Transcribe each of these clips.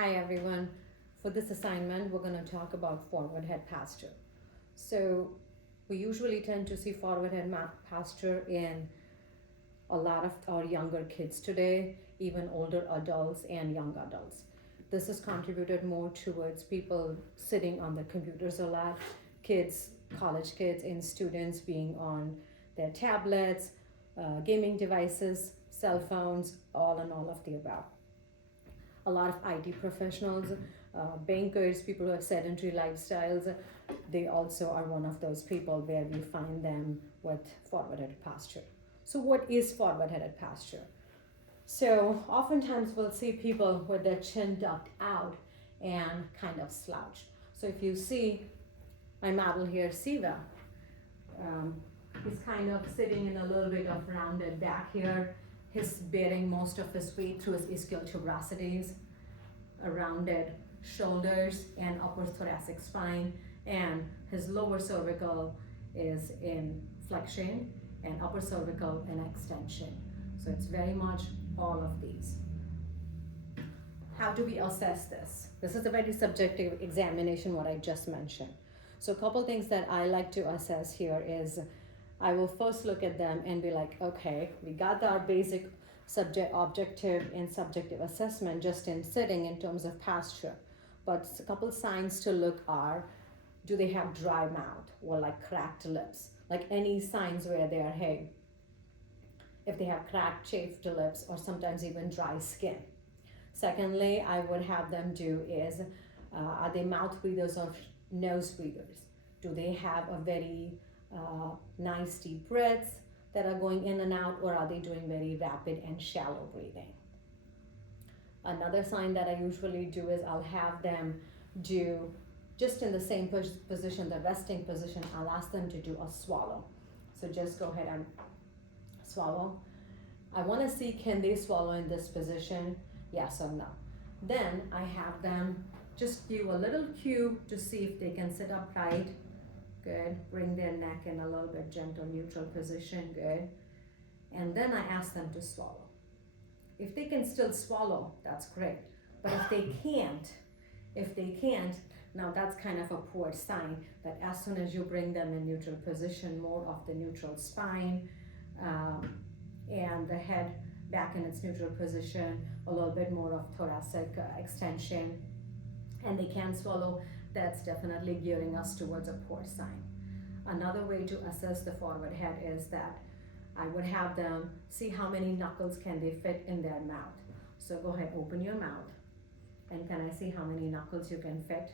Hi everyone. For this assignment, we're going to talk about forward head posture. So, we usually tend to see forward head posture in a lot of our younger kids today, even older adults and young adults. This is contributed more towards people sitting on their computers a lot, kids, college kids, and students being on their tablets, gaming devices, cell phones, all and all of the above. A lot of IT professionals, bankers, people who have sedentary lifestyles, they also are one of those people where we find them with forward-headed posture. So, what is forward-headed posture? So, oftentimes we'll see people with their chin tucked out and kind of slouched. So, if you see my model here, Siva, um, he's kind of sitting in a little bit of rounded back here. He's bearing most of his weight through his ischial tuberosities, rounded shoulders and upper thoracic spine, and his lower cervical is in flexion and upper cervical in extension. So it's very much all of these. How do we assess this? This is a very subjective examination, what I just mentioned. So a couple things that I like to assess here is I will first look at them and be like, okay, we got our basic objective and subjective assessment just in sitting in terms of posture. But a couple signs to look are, do they have dry mouth or like cracked lips? Like any signs where they are, hey, if they have cracked, chafed lips or sometimes even dry skin. Secondly, I would have them do is, are they mouth breathers or nose breathers? Do they have a very nice deep breaths that are going in and out, or are they doing very rapid and shallow breathing? Another sign that I usually do is I'll have them do just in the same position, the resting position, I'll ask them to do a swallow. So just go ahead and swallow. I want to see, can they swallow in this position? Yes or no. Then I have them just give a little cue to see if they can sit upright. Good. Bring their neck in a little bit gentle, neutral position. Good. And then I ask them to swallow. If they can still swallow, that's great. But if they can't, now that's kind of a poor sign that as soon as you bring them in neutral position, more of the neutral spine and the head back in its neutral position, a little bit more of thoracic extension, and they can swallow, that's definitely gearing us towards a poor sign. Another way to assess the forward head is that I would have them see how many knuckles can they fit in their mouth. So go ahead, open your mouth, and can I see how many knuckles you can fit?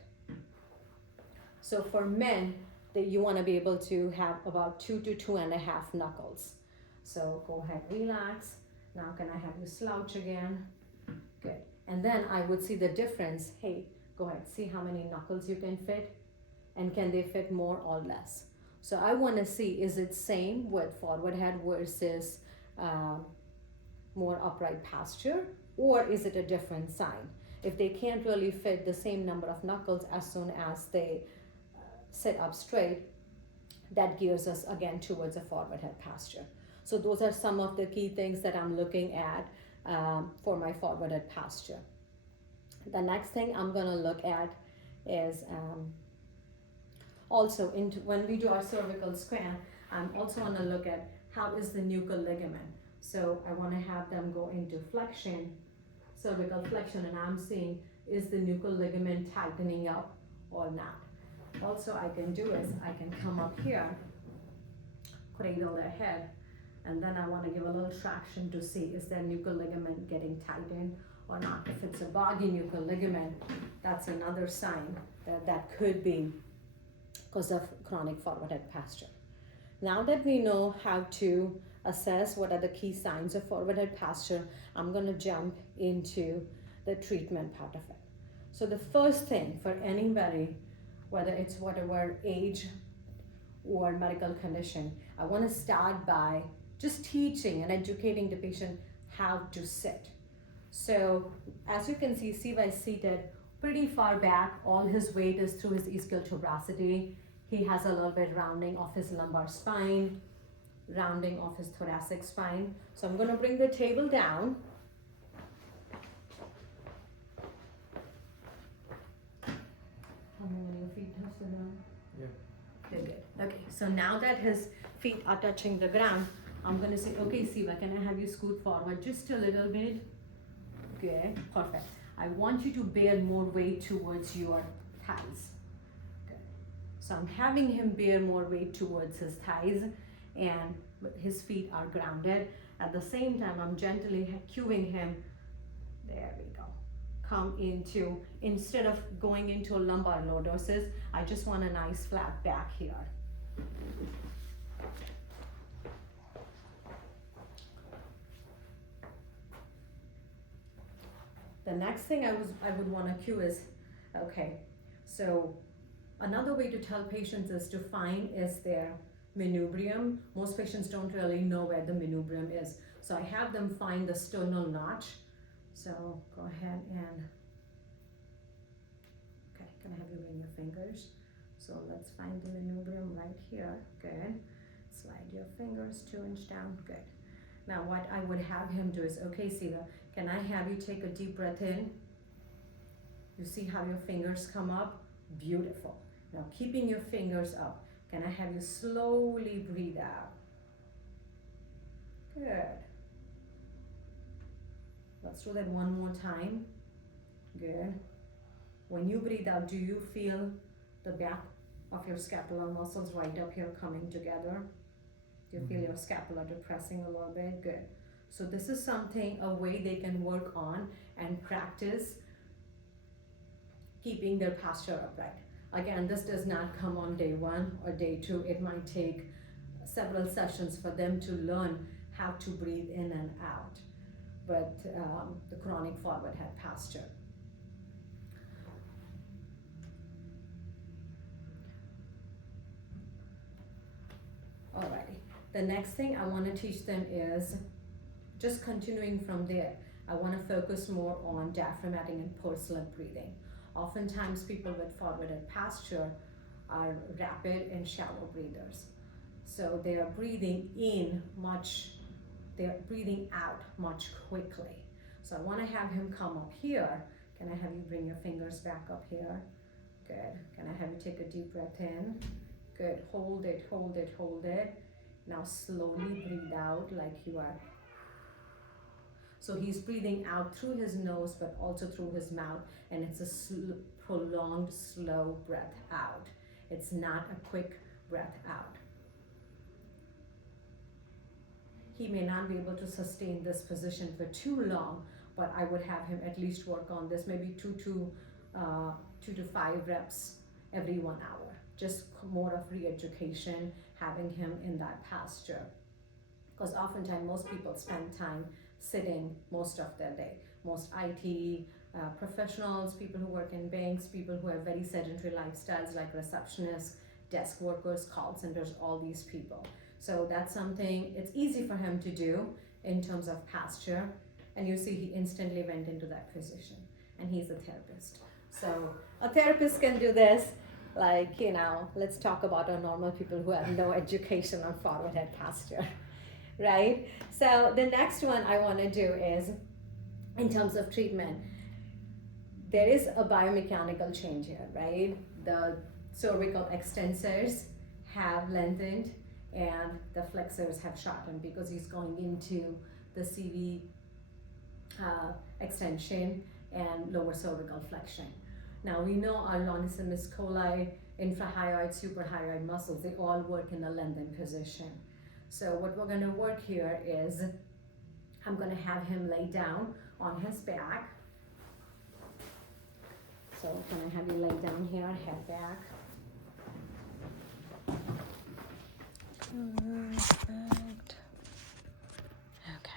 So for men, that you want to be able to have about 2 to 2.5 knuckles. So go ahead, relax. Now can I have you slouch again? Good. And then I would see the difference. Hey, go ahead, see how many knuckles you can fit, and can they fit more or less? So I want to see, is it same with forward head versus more upright posture, or is it a different sign? If they can't really fit the same number of knuckles as soon as they sit up straight, that gears us again towards a forward head posture. So those are some of the key things that I'm looking at for my forward head posture. The next thing I'm going to look at is also when we do our cervical scan, I'm also want to look at how is the nuchal ligament. So I want to have them go into flexion, cervical flexion, and I'm seeing, is the nuchal ligament tightening up or not. Also I can do is I can come up here, cradle their head, and then I want to give a little traction to see, is their nuchal ligament getting tightened or not. If it's a boggy nuchal ligament, that's another sign that could be because of chronic forward head posture. Now that we know how to assess what are the key signs of forward head posture, I'm going to jump into the treatment part of it. So the first thing for anybody, whether it's whatever age or medical condition, I want to start by just teaching and educating the patient how to sit. So as you can see, Siva is seated pretty far back. All his weight is through his ischial tuberosity. He has a little bit rounding of his lumbar spine, rounding of his thoracic spine. So I'm going to bring the table down. tell me when your feet touch the ground. Yeah. Good, good. Okay, so now that his feet are touching the ground, I'm gonna say, okay, Siva, can I have you scoot forward just a little bit? Good, perfect. I want you to bear more weight towards your thighs. Good. So I'm having him bear more weight towards his thighs, and his feet are grounded. At the same time, I'm gently cueing him. There we go. Come into, instead of going into lumbar lordosis, I just want a nice flat back here. The next thing I would want to cue is, okay, so another way to tell patients is to find is their manubrium. Most patients don't really know where the manubrium is. So I have them find the sternal notch. So go ahead and, okay, can I have you bring your fingers? So let's find the manubrium right here, good. Slide your fingers 2 inches down, good. Now what I would have him do is, okay, Siva, can I have you take a deep breath in? You see how your fingers come up? Beautiful. Now keeping your fingers up, can I have you slowly breathe out? Good. Let's do that one more time. Good. When you breathe out, do you feel the back of your scapular muscles right up here coming together? Do you feel your scapula depressing a little bit? Good. So this is something, a way they can work on and practice keeping their posture upright. Again, this does not come on day 1 or day 2. It might take several sessions for them to learn how to breathe in and out. But the chronic forward head posture. Alrighty. The next thing I want to teach them is just continuing from there. I want to focus more on diaphragmatic and pursed lip breathing. Oftentimes people with forward head posture are rapid and shallow breathers. So they are breathing in much, they're breathing out much quickly. So I want to have him come up here. Can I have you bring your fingers back up here? Good. Can I have you take a deep breath in? Good. Hold it, hold it, hold it. Now slowly breathe out like you are. So he's breathing out through his nose but also through his mouth, and it's a prolonged, slow breath out. It's not a quick breath out. He may not be able to sustain this position for too long, but I would have him at least work on this maybe 2 to 5 reps every 1 hour. Just more of re-education, having him in that posture. Because oftentimes most people spend time sitting most of their day. Most IT professionals, people who work in banks, people who have very sedentary lifestyles like receptionists, desk workers, call centers, all these people. So that's something, it's easy for him to do in terms of posture. And you see he instantly went into that position, and he's a therapist. So a therapist can do this. Like, you know, let's talk about our normal people who have no education on forward head posture, right? So the next one I want to do is, in terms of treatment, there is a biomechanical change here, right? The cervical extensors have lengthened and the flexors have shortened because he's going into the CV extension and lower cervical flexion. Now we know our lonissimus coli, infrahyoid, suprahyoid muscles, they all work in a lengthened position. So what we're gonna work here is, I'm gonna have him lay down on his back. So can I have you lay down here, head back. Perfect. Okay.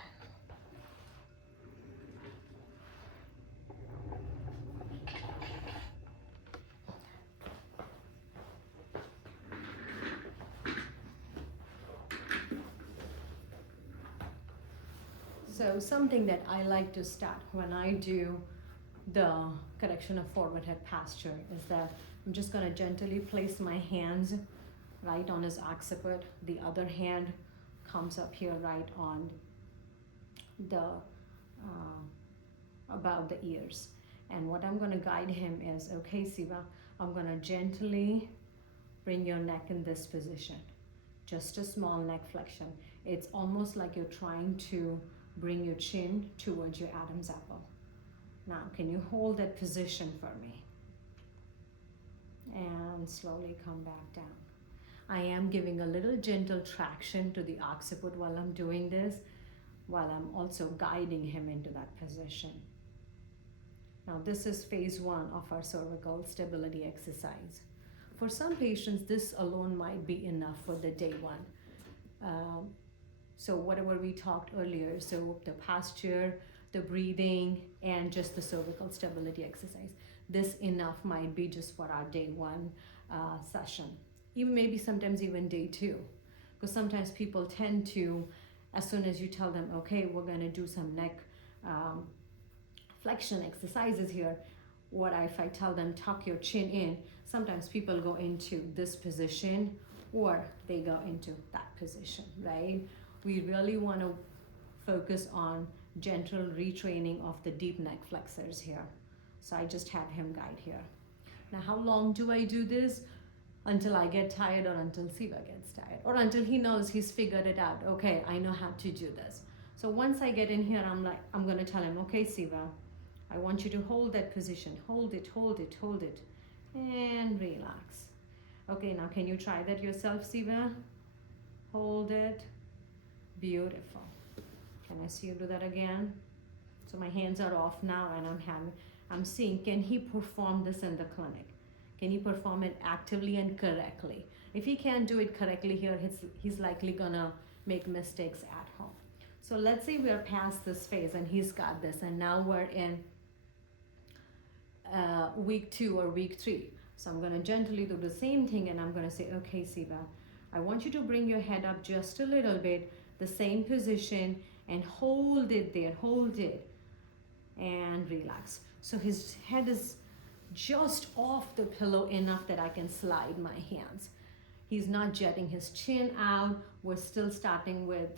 So something that I like to start when I do the correction of forward head posture is that I'm just going to gently place my hands right on his occiput. The other hand comes up here right on the above the ears. And what I'm going to guide him is, okay, Siva, I'm gonna gently bring your neck in this position. Just a small neck flexion. It's almost like you're trying to bring your chin towards your Adam's apple. Now, can you hold that position for me? And slowly come back down. I am giving a little gentle traction to the occiput while I'm doing this, while I'm also guiding him into that position. Now, this is phase 1 of our cervical stability exercise. For some patients, this alone might be enough for the day 1. So whatever we talked earlier, so the posture, the breathing, and just the cervical stability exercise. This enough might be just for our day 1 session. Even maybe sometimes even day 2. Because sometimes people tend to, as soon as you tell them, okay, we're gonna do some neck flexion exercises here, if I tell them tuck your chin in, sometimes people go into this position or they go into that position, right? We really want to focus on gentle retraining of the deep neck flexors here. So I just had him guide here. Now, how long do I do this? Until I get tired or until Siva gets tired or until he knows he's figured it out. Okay, I know how to do this. So once I get in here, I'm going to tell him, okay, Siva, I want you to hold that position. Hold it, hold it, hold it. And relax. Okay, now can you try that yourself, Siva? Hold it. Beautiful. Can I see you do that again? So my hands are off now and I'm seeing, can he perform this in the clinic? Can he perform it actively and correctly? If he can't do it correctly here, he's likely gonna make mistakes at home. So let's say we are past this phase and he's got this, and now we're in week 2 or week 3. So I'm gonna gently do the same thing and I'm gonna say, okay, Siva, I want you to bring your head up just a little bit, the same position, and hold it there, hold it, and relax. So his head is just off the pillow enough that I can slide my hands. He's not jetting his chin out. We're still starting with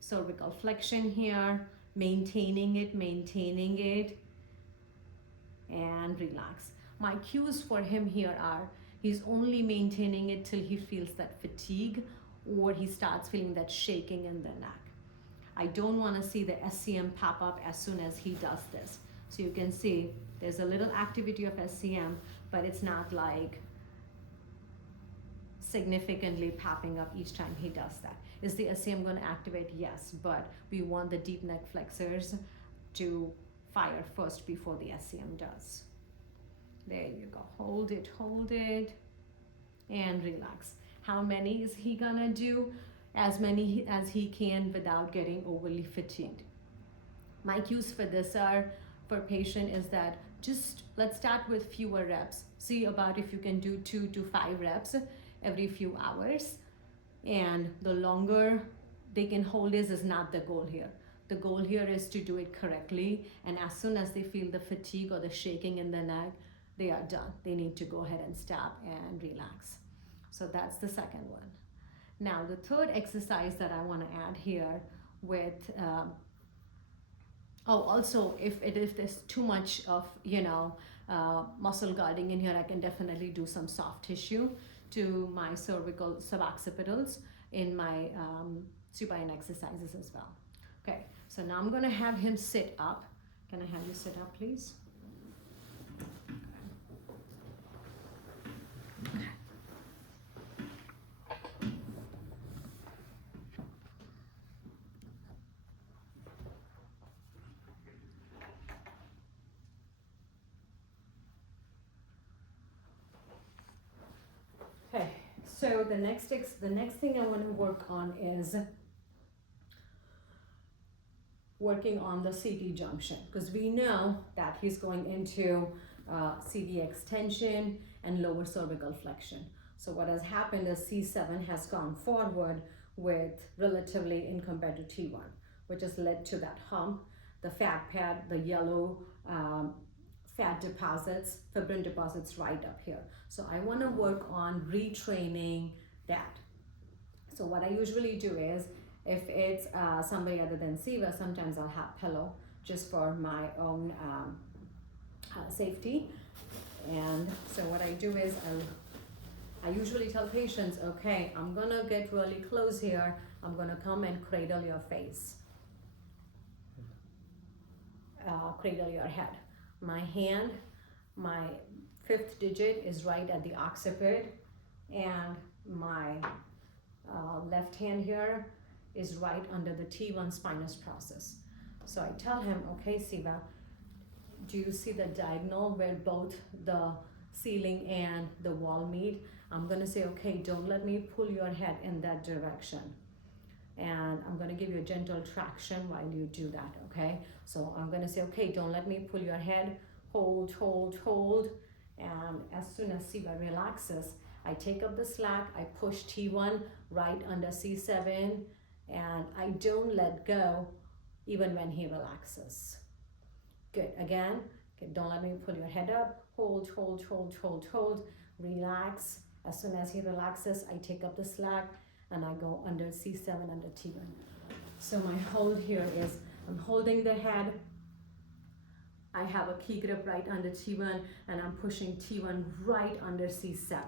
cervical flexion here, maintaining it, and relax. My cues for him here are, he's only maintaining it till he feels that fatigue or he starts feeling that shaking in the neck. I don't want to see the SCM pop up as soon as he does this. So you can see there's a little activity of SCM, but it's not like significantly popping up each time he does that. Is the SCM going to activate? Yes, but we want the deep neck flexors to fire first before the SCM does. There you go. Hold it, and relax. How many is he gonna do? As many as he can without getting overly fatigued. My cues for this are, for patient, is that just let's start with fewer reps. See about if you can do 2 to 5 reps every few hours. And the longer they can hold is not the goal here. The goal here is to do it correctly. And as soon as they feel the fatigue or the shaking in the neck, they are done. They need to go ahead and stop and relax. So that's the second one. Now, the third exercise that I want to add here with, also if there's too much of, muscle guarding in here, I can definitely do some soft tissue to my cervical suboccipitals in my supine exercises as well. Okay, so now I'm going to have him sit up. Can I have you sit up, please? Okay, so the next thing I want to work on is working on the CD junction, because we know that he's going into CD extension and lower cervical flexion. So what has happened is C7 has gone forward with relatively in compared to T1, which has led to that hump, the fat pad, the yellow fat deposits, fibrin deposits right up here. So I want to work on retraining that. So what I usually do is, if it's somebody other than Siva, sometimes I'll have pillow just for my own safety. And so what I do is I usually tell patients, okay, I'm gonna get really close here. I'm gonna come and cradle your face, cradle your head. My hand, my fifth digit is right at the occiput, and my left hand here is right under the T1 spinous process. So I tell him, okay, Siva, do you see the diagonal where both the ceiling and the wall meet? I'm gonna say, okay, don't let me pull your head in that direction. And I'm gonna give you a gentle traction while you do that, okay? So I'm gonna say, okay, don't let me pull your head, hold, hold, hold. And as soon as Siva relaxes, I take up the slack, I push T1 right under C7, and I don't let go even when he relaxes. Good, again, okay, don't let me pull your head up, hold, hold, hold, hold, hold, relax. As soon as he relaxes, I take up the slack and I go under C7, under T1. So my hold here is, I'm holding the head, I have a key grip right under T1, and I'm pushing T1 right under C7.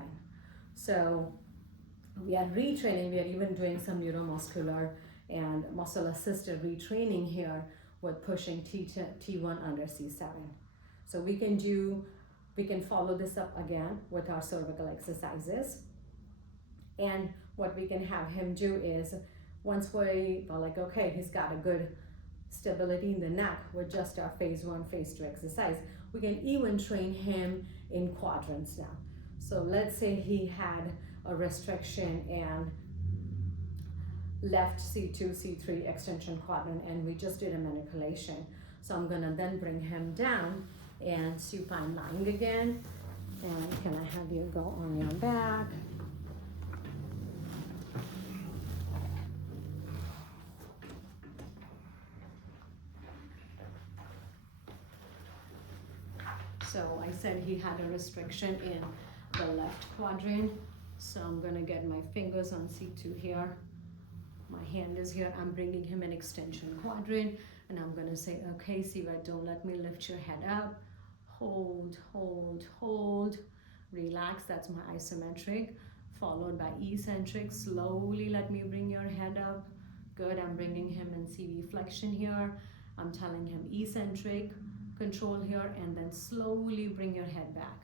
So we are retraining, we are even doing some neuromuscular and muscle assisted retraining here with pushing T1 under C7. So we can follow this up again with our cervical exercises. And what we can have him do is, once we're like, okay, he's got a good stability in the neck with just our phase 1, phase 2 exercise, we can even train him in quadrants now. So let's say he had a restriction and left C2, C3 extension quadrant, and we just did a manipulation. So I'm gonna then bring him down and supine lying again. And can I have you go on your back? So I said he had a restriction in the left quadrant. So I'm gonna get my fingers on C2 here. My hand is here. I'm bringing him an extension quadrant, and I'm gonna say, okay, Siva, don't let me lift your head up. Hold, hold, hold. Relax, that's my isometric. Followed by eccentric. Slowly let me bring your head up. Good, I'm bringing him in CV flexion here. I'm telling him eccentric, control here, and then slowly bring your head back.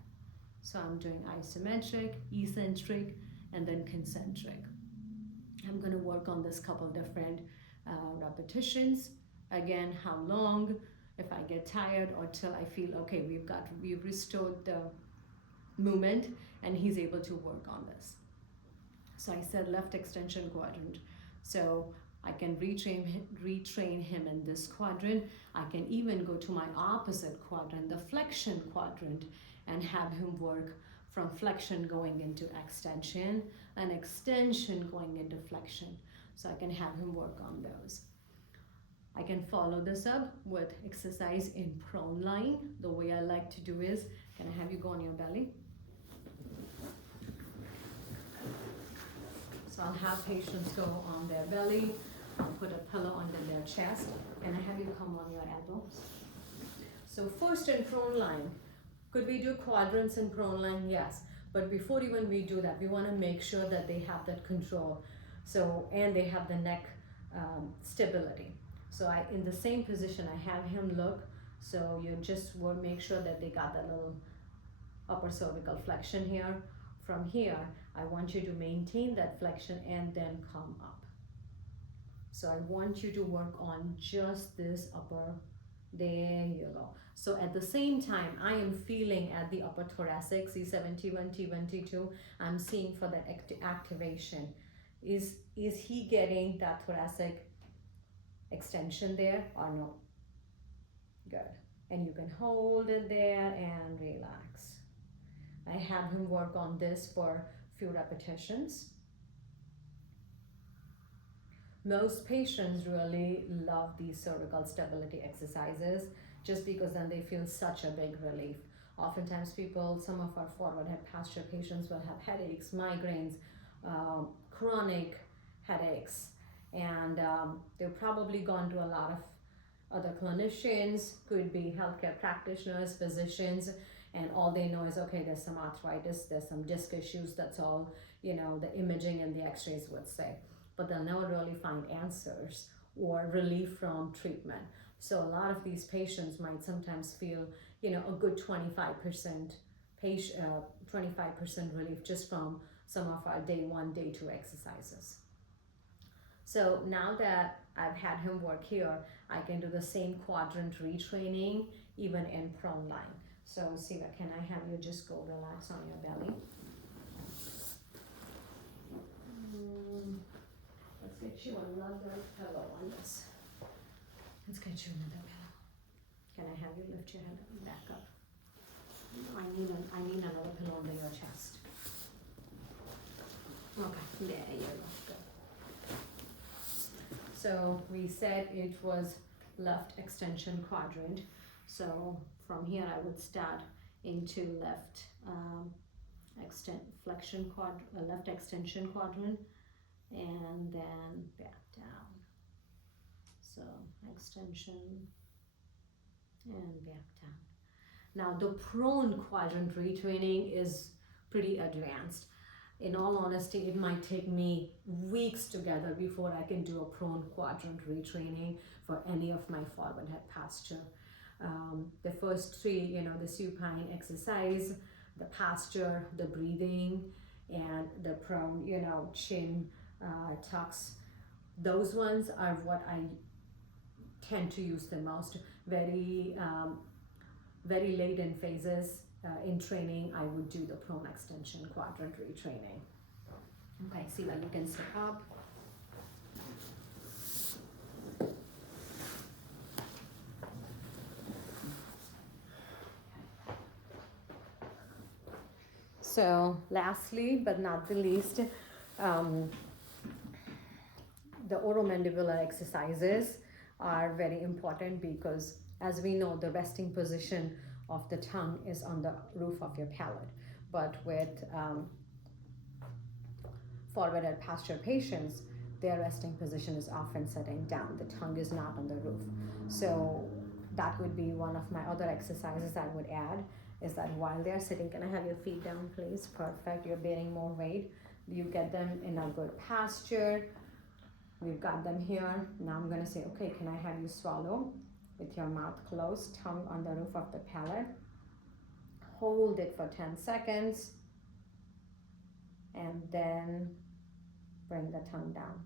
So I'm doing isometric, eccentric, and then concentric. I'm going to work on this couple different repetitions. Again, how long, if I get tired, or till I feel okay, we've restored the movement and he's able to work on this. So I said left extension quadrant. So I can retrain him in this quadrant. I can even go to my opposite quadrant, the flexion quadrant, and have him work from flexion going into extension and extension going into flexion. So I can have him work on those. I can follow this up with exercise in prone lying. The way I like to do is, can I have you go on your belly? So I'll have patients go on their belly. I'll put a pillow under their chest, and I have you come on your elbows. So first in prone lying, could we do quadrants in prone lying? Yes. But before even we do that, we want to make sure that they have that control. So, and they have the neck stability. So in the same position, I have him look. So you just will make sure that they got that little upper cervical flexion here. From here, I want you to maintain that flexion and then come up. So I want you to work on just this upper, there you go. So at the same time, I am feeling at the upper thoracic, C7, T1, T1, T2, I'm seeing for that activation. Is he getting that thoracic extension there or no? Good. And you can hold it there and relax. I have him work on this for few repetitions. Most patients really love these cervical stability exercises just because then they feel such a big relief. Oftentimes some of our forward head posture patients will have headaches, migraines, chronic headaches, and they've probably gone to a lot of other clinicians, could be healthcare practitioners, physicians, and all they know is, okay, there's some arthritis, there's some disc issues, that's all, the imaging and the x-rays would say. But they'll never really find answers or relief from treatment. So a lot of these patients might sometimes feel, a good 25% 25% relief just from some of our day 1, day 2 exercises. So now that I've had him work here, I can do the same quadrant retraining even in prone lying. So Siva, can I have you just go relax on your belly? Let's get you another pillow on this. Let's get you another pillow. Can I have you lift your head back up? I need another pillow under your chest. Okay, there you go. Good. So we said it was left extension quadrant. So from here I would start into left left extension quadrant, and then back down. So extension and back down. Now the prone quadrant retraining is pretty advanced. In all honesty, it might take me weeks together before I can do a prone quadrant retraining for any of my forward head posture. The first 3, the supine exercise, the posture, the breathing, and the prone, chin tucks. Those ones are what I tend to use the most. Very late in phases in training, I would do the prone extension quadrant retraining. Okay, Siva, you can sit up. So lastly, but not the least, the oromandibular exercises are very important because, as we know, the resting position of the tongue is on the roof of your palate. But with forward head posture patients, their resting position is often sitting down. The tongue is not on the roof. So that would be one of my other exercises I would add, is that while they're sitting, can I have your feet down, please? Perfect. You're bearing more weight. You get them in a good posture. We've got them here. Now I'm going to say, okay, can I have you swallow with your mouth closed, tongue on the roof of the palate? Hold it for 10 seconds. And then bring the tongue down.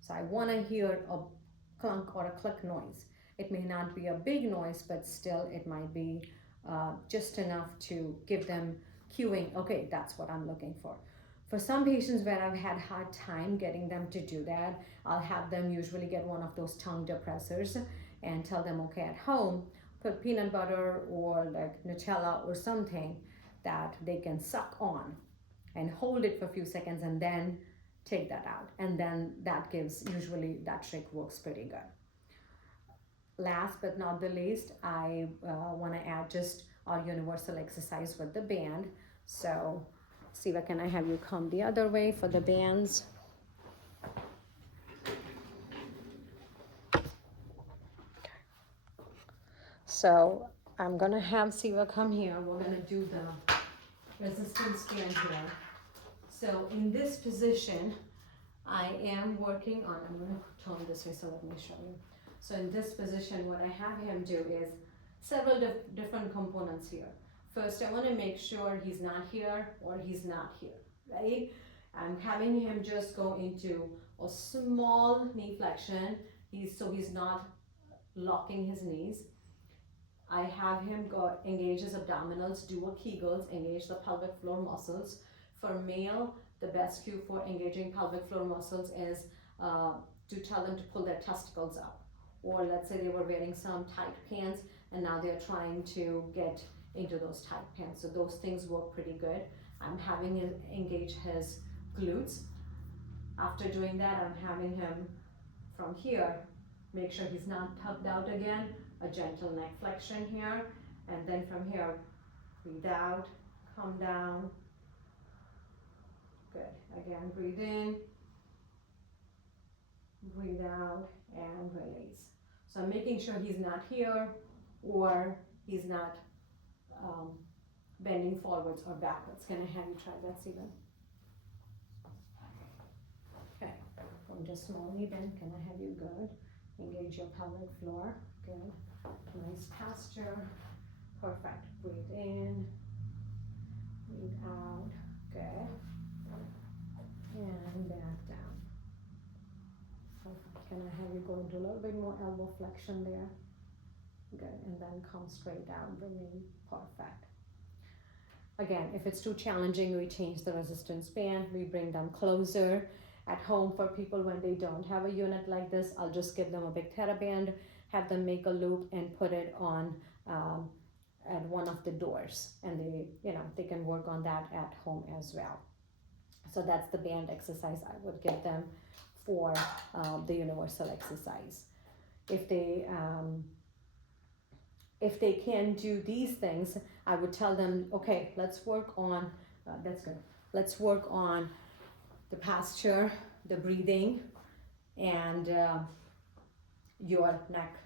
So I want to hear a clunk or a click noise. It may not be a big noise, but still it might be just enough to give them cueing. Okay, that's what I'm looking for. For some patients where I've had hard time getting them to do that, I'll have them usually get one of those tongue depressors and tell them, okay, at home, put peanut butter or like Nutella or something that they can suck on and hold it for a few seconds and then take that out. And then that usually that trick works pretty good. Last but not the least, I want to add just our universal exercise with the band. So Siva, can I have you come the other way for the bands? So I'm gonna have Siva come here. We're gonna do the resistance band here. So in this position, I am working on, I'm gonna turn this way, so let me show you. So in this position, what I have him do is several different components here. First, I want to make sure he's not here or he's not here, right? I'm having him just go into a small knee flexion. He's not locking his knees. I have him go engage his abdominals, do a Kegels, engage the pelvic floor muscles. For male, the best cue for engaging pelvic floor muscles is to tell them to pull their testicles up. Or let's say they were wearing some tight pants and now they're trying to get into those tight pants. So those things work pretty good. I'm having him engage his glutes. After doing that, I'm having him from here, make sure he's not tucked out again, a gentle neck flexion here, and then from here, breathe out, come down. Good. Again, breathe in, breathe out, and release. So I'm making sure he's not here or he's not bending forwards or backwards. Can I have you try that, Stephen? Okay, from just slowly bend, can I have you good? Engage your pelvic floor, good. Nice posture, perfect. Breathe in, breathe out, good. And back down. Perfect. Can I have you go into a little bit more elbow flexion there? Good, and then come straight down, bring in, perfect. Again, if it's too challenging, we change the resistance band, we bring them closer. At home, for people when they don't have a unit like this, I'll just give them a big TheraBand, have them make a loop and put it on at one of the doors, and they can work on that at home as well. So that's the band exercise I would give them for the universal exercise. If they can do these things, I would tell them, okay, let's work on, that's good. Let's work on the posture, the breathing, and your neck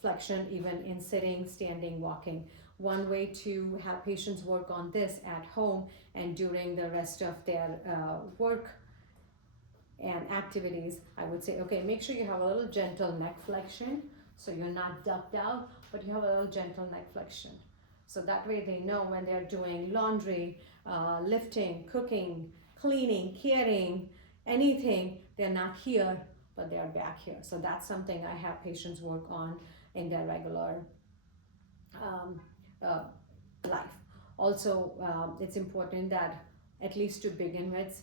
flexion, even in sitting, standing, walking. One way to have patients work on this at home and during the rest of their work and activities, I would say, okay, make sure you have a little gentle neck flexion, so you're not ducked out, but you have a little gentle neck flexion. So that way they know when they're doing laundry, lifting, cooking, cleaning, carrying, anything, they're not here, but they're back here. So that's something I have patients work on in their regular life. Also, it's important that, at least to begin with,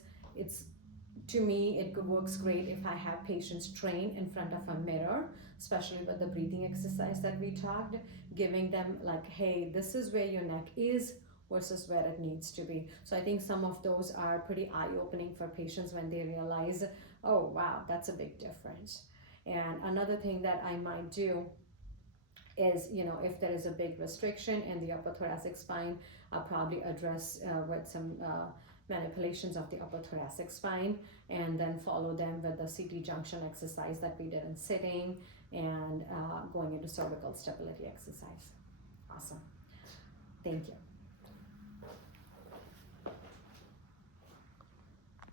to me, it works great if I have patients train in front of a mirror, especially with the breathing exercise that we talked, giving them like, hey, this is where your neck is versus where it needs to be. So I think some of those are pretty eye-opening for patients when they realize, oh wow, that's a big difference. And another thing that I might do is, if there is a big restriction in the upper thoracic spine, I'll probably address with some manipulations of the upper thoracic spine, and then follow them with the CT junction exercise that we did in sitting, and going into cervical stability exercise. Awesome. Thank you.